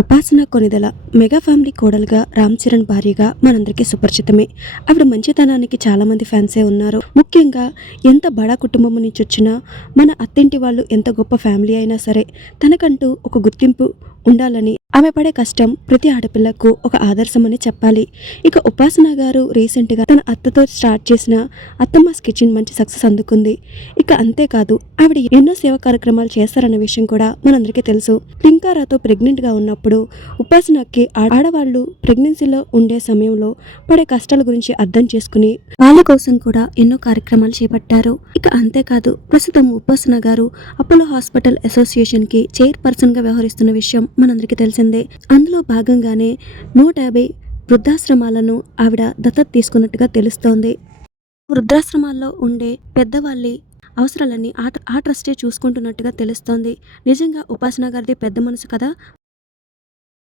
ఉపాసన Konidela mega family కోడలుగా రామ్ చరణ్ భార్యగా మనందరికీ సుపరిచితమే. ఆవిడ మంచితనానికి చాలా మంది ఫ్యాన్సే ఉన్నారు. ముఖ్యంగా ఎంత బడా కుటుంబం నుంచి వచ్చినా మన అత్తింటి వాళ్ళు ఎంత గొప్ప ఫ్యామిలీ అయినా సరే తనకంటూ ఒక గుర్తింపు ఉండాలని ఆమె పడే కష్టం ప్రతి ఆడపిల్లకు ఒక ఆదర్శమని చెప్పాలి. ఇక ఉపాసన గారు రీసెంట్గా తన అత్తతో స్టార్ట్ చేసిన అత్తమ్మస్ కిచెన్ మంచి సక్సెస్ అందుకుంది. ఇక అంతేకాదు ఆవిడ ఎన్నో సేవా కార్యక్రమాలు చేస్తారన్న విషయం కూడా మనందరికీ తెలుసు. ప్రింకారాతో ప్రెగ్నెంట్గా ఉన్నప్పుడు ఉపాసనకి ఆ- ఆడవాళ్ళు ప్రెగ్నెన్సీలో ఉండే సమయంలో పడే కష్టాల గురించి అర్థం చేసుకుని వాళ్ళ కోసం కూడా ఎన్నో కార్యక్రమాలు చేపట్టారు. ఇక అంతేకాదు ప్రస్తుతం ఉపాసన గారు అపోలో హాస్పిటల్ అసోసియేషన్కి చైర్పర్సన్గా వ్యవహరిస్తున్న విషయం మనందరికీ తెలిసిందే. అందులో భాగంగానే నూట యాభై వృద్ధాశ్రమాలను ఆవిడ దత్తత తీసుకున్నట్టుగా తెలుస్తోంది. వృద్ధాశ్రమాల్లో ఉండే పెద్దవాళ్ళి అవసరాలన్నీ ఆ ఆ ట్రస్టే చూసుకుంటున్నట్టుగా తెలుస్తోంది. నిజంగా ఉపాసన గారిది పెద్ద మనసు కదా?